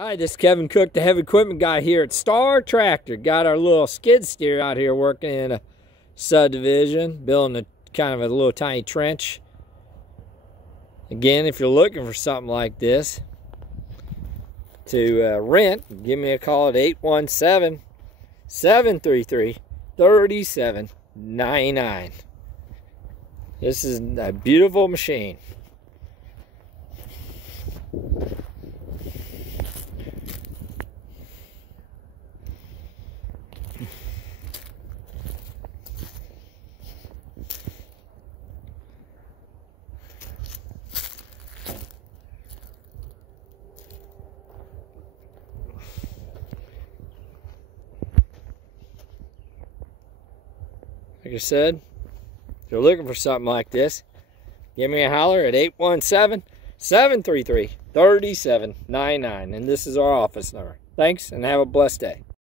Hi, this is Kevin Cook, the heavy equipment guy here at Star Tractor. Got our little skid steer out here working in a subdivision, building a kind of a little tiny trench. Again, if you're looking for something like this to rent, give me a call at 817-733-3799. This is a beautiful machine. Like I said, if you're looking for something like this, give me a holler at 817-733-3799. And this is our office number. Thanks, and have a blessed day.